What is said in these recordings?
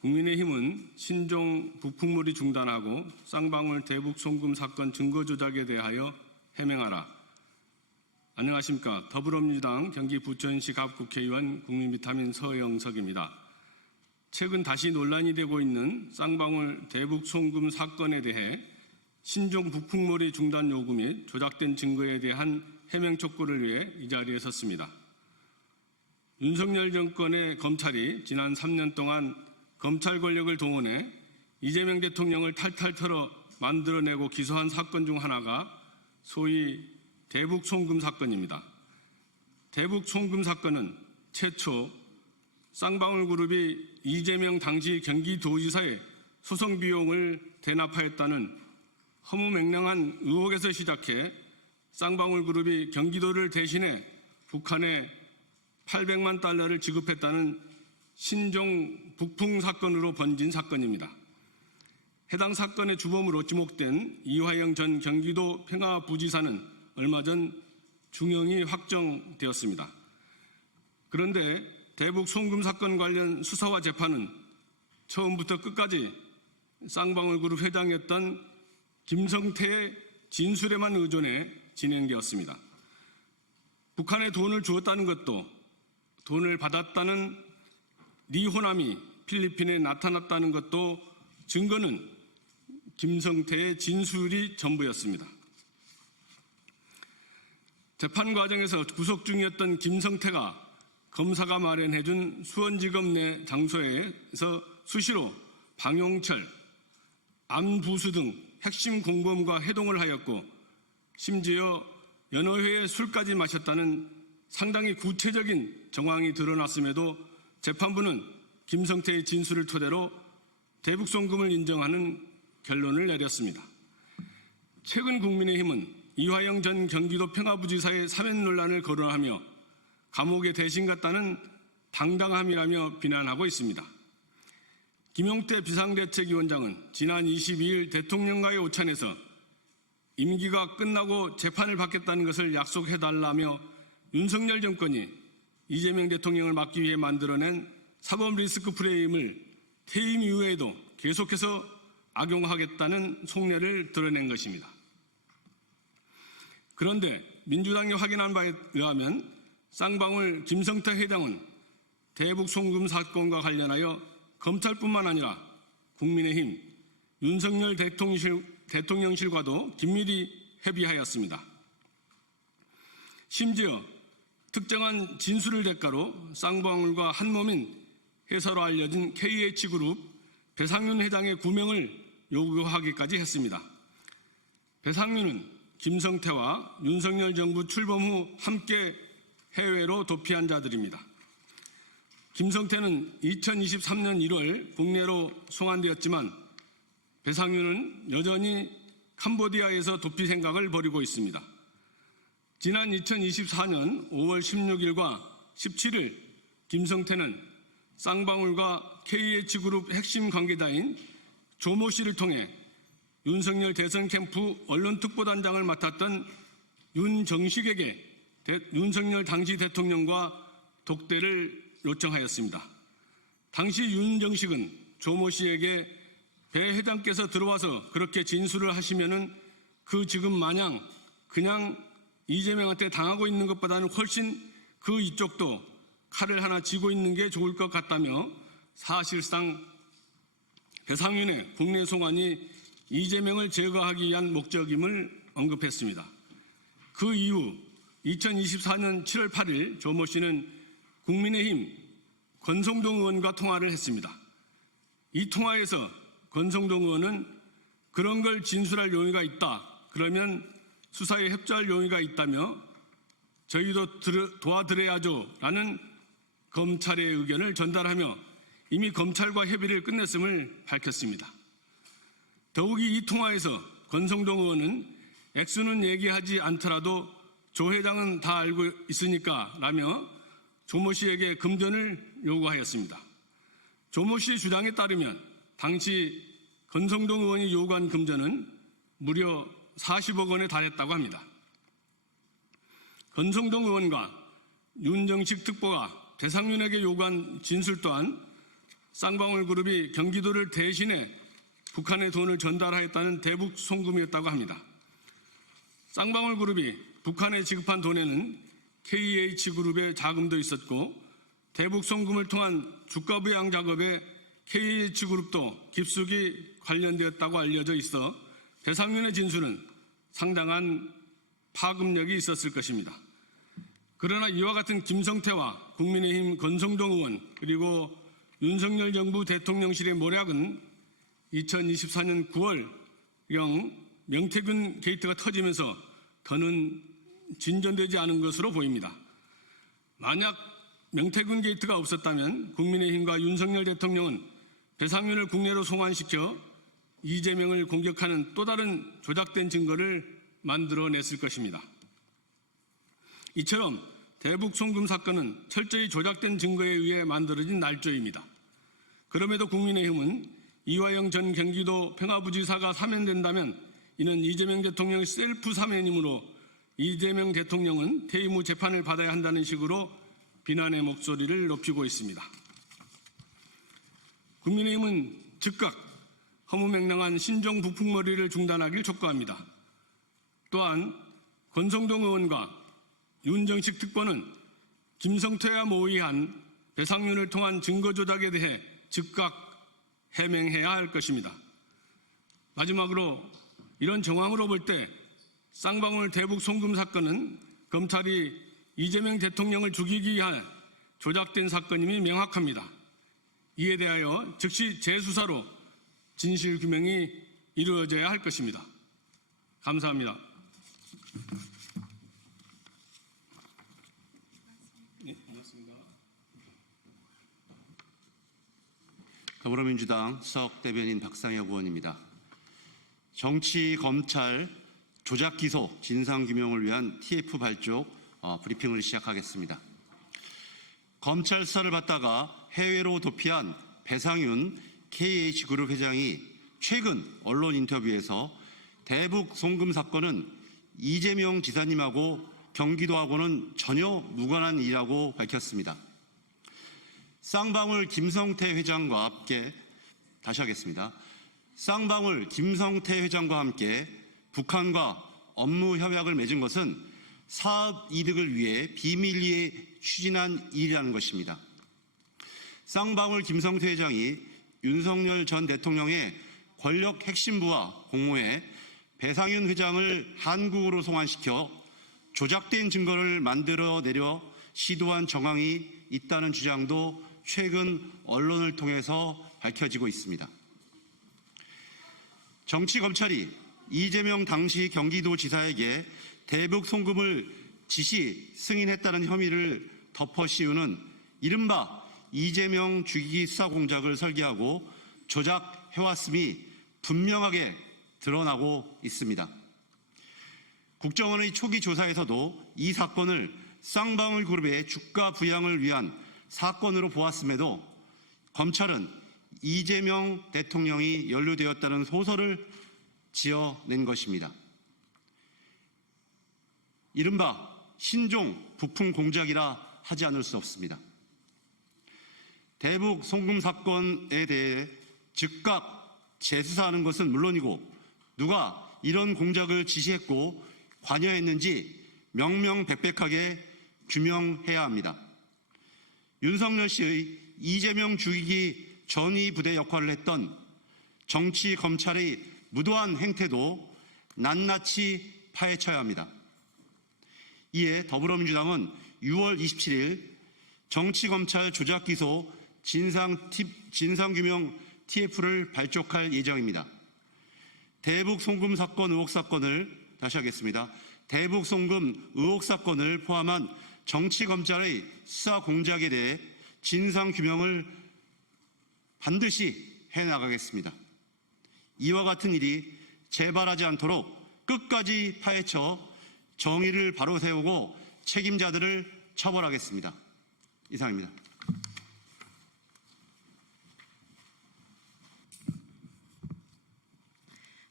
국민의힘은 신종 북풍몰이 중단하고 쌍방울 대북 송금 사건 증거 조작에 대하여 해명하라. 안녕하십니까. 더불어민주당 경기 부천시 갑국회의원 국민비타민 서영석입니다. 최근 다시 논란이 되고 있는 쌍방울 대북 송금 사건에 대해 신종 북풍몰이 중단 요구 및 조작된 증거에 대한 해명 촉구를 위해 이 자리에 섰습니다. 윤석열 정권의 검찰이 지난 3년 동안 검찰 권력을 동원해 이재명 대통령을 탈탈 털어 만들어내고 기소한 사건 중 하나가 소위 대북 송금 사건입니다. 대북 송금 사건은 최초 쌍방울 그룹이 이재명 당시 경기도지사의 소송 비용을 대납하였다는 허무맹랑한 의혹에서 시작해 쌍방울 그룹이 경기도를 대신해 북한에 800만 달러를 지급했다는 신종 북풍 사건으로 번진 사건입니다. 해당 사건의 주범으로 지목된 이화영 전 경기도 평화부지사는 얼마 전 중형이 확정되었습니다. 그런데 대북 송금 사건 관련 수사와 재판은 처음부터 끝까지 쌍방울 그룹 회장이었던 김성태의 진술에만 의존해 진행되었습니다. 북한에 돈을 주었다는 것도 돈을 받았다는 리호남이 필리핀에 나타났다는 것도 증거는 김성태의 진술이 전부였습니다. 재판 과정에서 구속 중이었던 김성태가 검사가 마련해준 수원지검 내 장소에서 수시로 방용철, 안부수 등 핵심 공범과 회동을 하였고 심지어 여러 회에 술까지 마셨다는 상당히 구체적인 정황이 드러났음에도 재판부는 김성태의 진술을 토대로 대북 송금을 인정하는 결론을 내렸습니다. 최근 국민의힘은 이화영 전 경기도 평화부지사의 사면 논란을 거론하며 감옥에 대신 갔다는 당당함이라며 비난하고 있습니다. 김용태 비상대책위원장은 지난 22일 대통령과의 오찬에서 임기가 끝나고 재판을 받겠다는 것을 약속해달라며 윤석열 정권이 이재명 대통령을 막기 위해 만들어낸 사법 리스크 프레임을 퇴임 이후에도 계속해서 악용하겠다는 속내를 드러낸 것입니다. 그런데 민주당이 확인한 바에 의하면 쌍방울 김성태 회장은 대북 송금 사건과 관련하여 검찰뿐만 아니라 국민의힘, 윤석열 대통령실과도 긴밀히 협의하였습니다. 심지어 특정한 진술을 대가로 쌍방울과 한몸인 회사로 알려진 KH그룹 배상윤 회장의 구명을 요구하기까지 했습니다. 배상윤은 김성태와 윤석열 정부 출범 후 함께 해외로 도피한 자들입니다. 김성태는 2023년 1월 국내로 송환되었지만 배상윤은 여전히 캄보디아에서 도피 생각을 벌이고 있습니다. 지난 2024년 5월 16일과 17일 김성태는 쌍방울과 KH그룹 핵심 관계자인 조모 씨를 통해 윤석열 대선 캠프 언론특보단장을 맡았던 윤정식에게 윤석열 당시 대통령과 독대를 요청하였습니다. 당시 윤정식은 조모 씨에게 배 회장께서 들어와서 그렇게 진술을 하시면은 그 지금 마냥 그냥 이재명한테 당하고 있는 것보다는 훨씬 그 이쪽도 칼을 하나 쥐고 있는 게 좋을 것 같다며 사실상 배상윤의 국내 송환이 이재명을 제거하기 위한 목적임을 언급했습니다. 그 이후 2024년 7월 8일 조모 씨는 국민의힘 권성동 의원과 통화를 했습니다. 이 통화에서 권성동 의원은 그런 걸 진술할 용의가 있다. 그러면 수사에 협조할 용의가 있다며 저희도 도와드려야죠 라는 검찰의 의견을 전달하며 이미 검찰과 협의를 끝냈음을 밝혔습니다. 더욱이 이 통화에서 권성동 의원은 액수는 얘기하지 않더라도 조 회장은 다 알고 있으니까 라며 조모 씨에게 금전을 요구하였습니다. 조모 씨의 주장에 따르면 당시 권성동 의원이 요구한 금전은 무려 40억 원에 달했다고 합니다. 권성동 의원과 윤정식 특보가 배상윤에게 요구한 진술 또한 쌍방울그룹이 경기도를 대신해 북한에 돈을 전달하였다는 대북 송금이었다고 합니다. 쌍방울그룹이 북한에 지급한 돈에는 KH그룹의 자금도 있었고 대북 송금을 통한 주가 부양 작업에 KH그룹도 깊숙이 관련되었다고 알려져 있어 배상윤의 진술은 상당한 파급력이 있었을 것입니다. 그러나 이와 같은 김성태와 국민의힘 권성동 의원 그리고 윤석열 정부 대통령실의 모략은 2024년 9월경 명태균 게이트가 터지면서 더는 진전되지 않은 것으로 보입니다. 만약 명태균 게이트가 없었다면 국민의힘과 윤석열 대통령은 배상윤을 국내로 송환시켜 이재명을 공격하는 또 다른 조작된 증거를 만들어냈을 것입니다. 이처럼 대북 송금 사건은 철저히 조작된 증거에 의해 만들어진 날조입니다. 그럼에도 국민의힘은 이화영 전 경기도 평화부지사가 사면된다면 이는 이재명 대통령의 셀프 사면이므로 이재명 대통령은 퇴임 후 재판을 받아야 한다는 식으로 비난의 목소리를 높이고 있습니다. 국민의힘은 즉각 허무맹랑한 신종 부풍머리를 중단하길 촉구합니다. 또한 권성동 의원과 윤정식 특보는 김성태와 모의한 배상윤을 통한 증거 조작에 대해 즉각 해명해야 할 것입니다. 마지막으로 이런 정황으로 볼 때 쌍방울 대북 송금 사건은 검찰이 이재명 대통령을 죽이기 위한 조작된 사건임이 명확합니다. 이에 대하여 즉시 재수사로 진실규명이 이루어져야 할 것입니다. 감사합니다. 네, 고맙습니다. 더불어민주당 수석 대변인 박상혁 의원입니다. 정치, 검찰, 조작 기소, 진상규명을 위한 TF 발족 브리핑을 시작하겠습니다. 검찰 수사를 받다가 해외로 도피한 배상윤 KH그룹 회장이 최근 언론 인터뷰에서 대북 송금 사건은 이재명 지사님하고 경기도하고는 전혀 무관한 일이라고 밝혔습니다. 쌍방울 김성태 회장과 함께 다시 하겠습니다. 쌍방울 김성태 회장과 함께 북한과 업무 협약을 맺은 것은 사업 이득을 위해 비밀리에 추진한 일이라는 것입니다. 쌍방울 김성태 회장이 윤석열 전 대통령의 권력 핵심부와 공모해 배상윤 회장을 한국으로 송환시켜 조작된 증거를 만들어내려 시도한 정황이 있다는 주장도 최근 언론을 통해서 밝혀지고 있습니다. 정치검찰이 이재명 당시 경기도지사에게 대북 송금을 지시 승인했다는 혐의를 덮어씌우는 이른바 이재명 죽이기 수사 공작을 설계하고 조작해왔음이 분명하게 드러나고 있습니다. 국정원의 초기 조사에서도 이 사건을 쌍방울 그룹의 주가 부양을 위한 사건으로 보았음에도 검찰은 이재명 대통령이 연루되었다는 소설을 지어낸 것입니다. 이른바 신종 부풍 공작이라 하지 않을 수 없습니다. 대북 송금 사건에 대해 즉각 재수사하는 것은 물론이고 누가 이런 공작을 지시했고 관여했는지 명명백백하게 규명해야 합니다. 윤석열 씨의 이재명 죽이기 전위 부대 역할을 했던 정치 검찰의 무도한 행태도 낱낱이 파헤쳐야 합니다. 이에 더불어민주당은 6월 27일 정치검찰 조작기소 진상규명 TF를 발족할 예정입니다. 대북 송금 사건 의혹 사건을 다시 하겠습니다. 대북 송금 의혹 사건을 포함한 정치검찰의 수사 공작에 대해 진상규명을 반드시 해나가겠습니다. 이와 같은 일이 재발하지 않도록 끝까지 파헤쳐 정의를 바로 세우고 책임자들을 처벌하겠습니다. 이상입니다.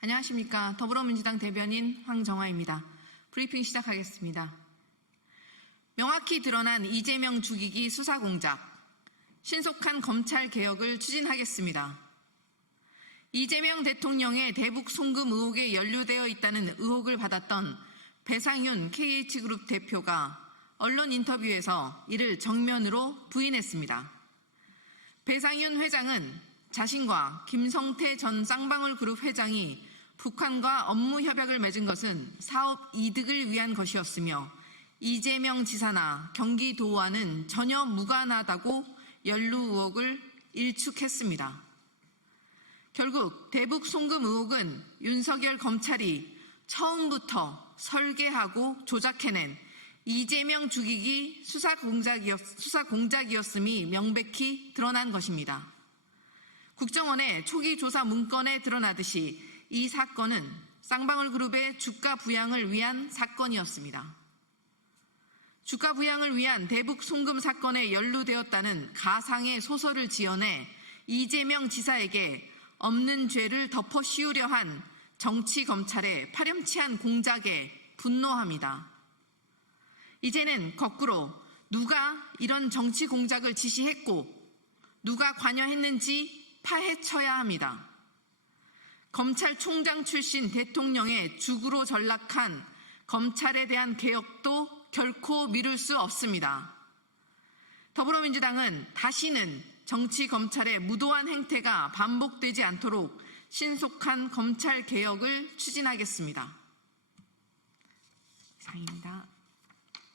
안녕하십니까. 더불어민주당 대변인 황정화입니다. 브리핑 시작하겠습니다. 명확히 드러난 이재명 죽이기 수사 공작. 신속한 검찰 개혁을 추진하겠습니다. 이재명 대통령의 대북 송금 의혹에 연루되어 있다는 의혹을 받았던 배상윤 KH그룹 대표가 언론 인터뷰에서 이를 정면으로 부인했습니다. 배상윤 회장은 자신과 김성태 전 쌍방울그룹 회장이 북한과 업무 협약을 맺은 것은 사업 이득을 위한 것이었으며 이재명 지사나 경기도와는 전혀 무관하다고 연루 의혹을 일축했습니다. 결국 대북 송금 의혹은 윤석열 검찰이 처음부터 설계하고 조작해낸 이재명 죽이기 수사 공작이었음이 명백히 드러난 것입니다. 국정원의 초기 조사 문건에 드러나듯이 이 사건은 쌍방울그룹의 주가 부양을 위한 사건이었습니다. 주가 부양을 위한 대북 송금 사건에 연루되었다는 가상의 소설을 지어내 이재명 지사에게 없는 죄를 덮어 씌우려 한 정치 검찰의 파렴치한 공작에 분노합니다. 이제는 거꾸로 누가 이런 정치 공작을 지시했고 누가 관여했는지 파헤쳐야 합니다. 검찰총장 출신 대통령의 죽으로 전락한 검찰에 대한 개혁도 결코 미룰 수 없습니다. 더불어민주당은 다시는 정치 검찰의 무도한 행태가 반복되지 않도록 신속한 검찰 개혁을 추진하겠습니다. 이상입니다.